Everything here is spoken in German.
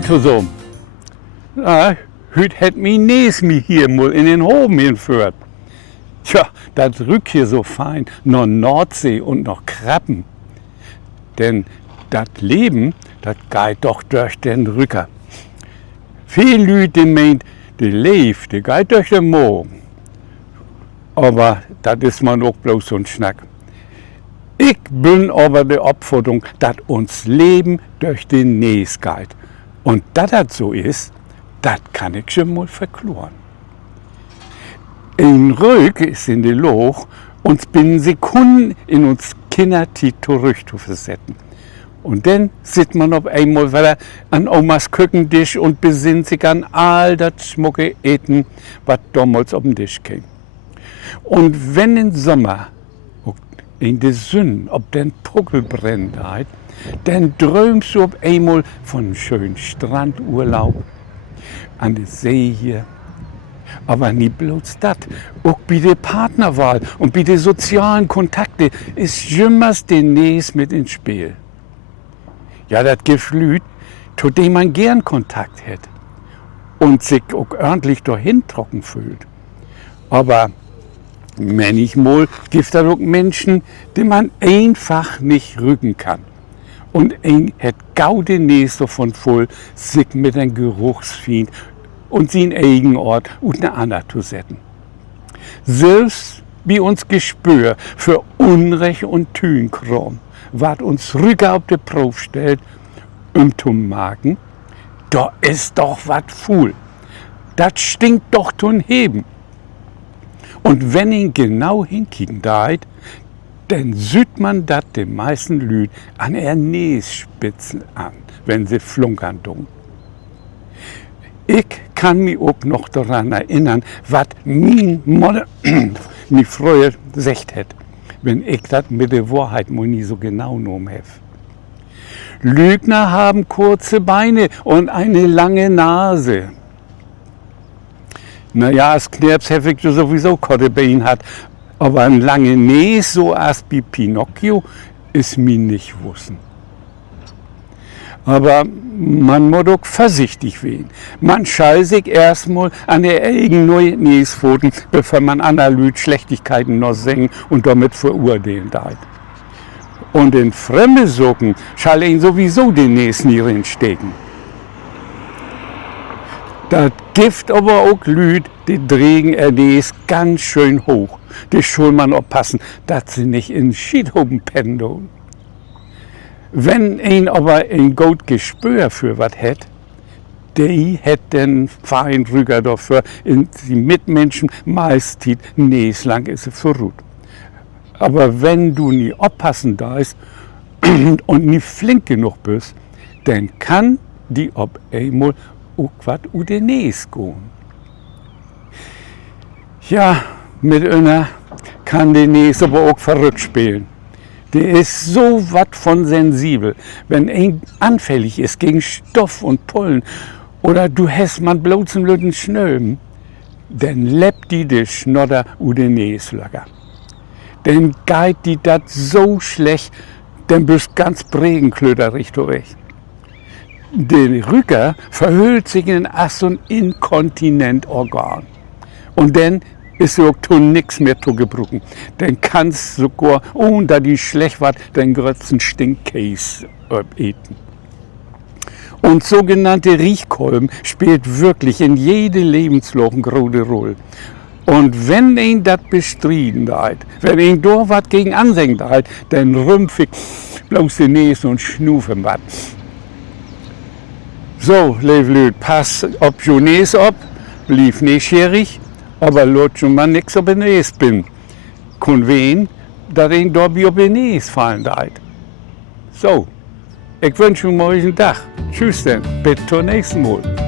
Moin zusammen. Na, heute hätt mi Nies mi hier mal in den Hoben hinführt. Tja, das rückt hier so fein, noch Nordsee und noch Krabben. Denn das Leben, das geht doch durch den Rücker. Viel Leute meint, die lebt, die geht durch den Morgen. Aber das ist man auch bloß so ein Schnack. Ich bin aber der Aufforderung, dass uns Leben durch den Nies geht. Und dass das so ist, das kann ich schon mal verkloren. In Rück ist in die Loch, uns binnen Sekunden in uns Kinder die zurückzuversetzen. Und dann sitzt man auf einmal wieder an Omas Küchentisch und besinnt sich an all das schmucke Eten, was damals auf den Tisch kam. Und wenn im Sommer in der Sonne ob den Puckel brennt, dann träumst du auf einmal von einem schönen Strandurlaub an der See hier. Aber nicht bloß das, auch bei der Partnerwahl und bei den sozialen Kontakten ist jümmers den Nächst mit ins Spiel. Ja, das gibt Leute, zu denen man gern Kontakt hat und sich auch ordentlich dahin trocken fühlt. Aber manchmal gibt es auch Menschen, die man einfach nicht rücken kann. Und ein hat gaude Nächste davon voll, sich mit einem Geruchsfiend und seinen eigenen Ort und eine andere zu setzen. Selbst wie uns Gespür für Unrecht und Tünkram, was uns Rücker auf die Probe stellt, zu merken, da ist doch was fuhl. Das stinkt doch zum Heben. Und wenn ihn genau hinkicken deit, dann sieht man das den meisten Lüd an der Nässpitzen an, wenn sie flunkern tun. Ich kann mich auch noch daran erinnern, was mein Mutter mir früher gesagt hat, wenn ich das mit der Wahrheit mal nie so genau genommen habe. Lügner haben kurze Beine und eine lange Nase. Naja, das Knirpsheftig sowieso keine Beine hat, aber ein lange Näs, so als wie Pinocchio, ist mir nicht wussen. Aber man muss auch vorsichtig werden. Man schall sich erstmal an der eigenen Näspfoten, bevor man anderen Leuten Schlechtigkeiten noch sengen und damit verurteilen darf. Und in fremde Socken schall ihn sowieso den Näs nie reinstecken. Das gibt aber auch Leute, die trägen Näs ganz schön hoch. Die soll man aufpassen, dass sie nicht in Schiedhoben pendeln. Wenn ein aber ein gut Gespür für was hat, der hat den feinen Rüger dafür in die Mitmenschen meist die Näs lang ist es verruht. Aber wenn du nie aufpassen darfst und nie flink genug bist, dann kann die ob einmal auch was u den Näs gehen. Ja, mit einer kann der Näs aber auch verrückt spielen. Der ist so was von sensibel, wenn ein anfällig ist gegen Stoff und Pollen oder du hast man bloß einen blöden Schnöben, dann lebt die de Schnodder u den Näslager. Dann geht die dat so schlecht, dann bist ganz prägenklöderig durch. Der Rücker verhüllt sich in so ein Inkontinentorgan. Und dann ist so nix mehr zu gebrucken. Dann kannst du sogar, ohne dass die schlecht wird, den grötzten Stinkkäse eten. Und sogenannte Riechkolben spielt wirklich in jedem Lebensloch eine große Rolle. Und wenn ihn das bestriden hat, wenn ihn da was gegen ansenkt hat, dann rümpfe ich bloß die Näse und schnufe was. So, liebe Leute, pass auf die Näse ab, blieb neugierig. Aber lot schon mal nix auf den Näs bin. Kun wen, dass ihn da auf den Näs fallen deit. So, ich wünsche euch einen Tag. Tschüss denn, bis zum nächsten Mal.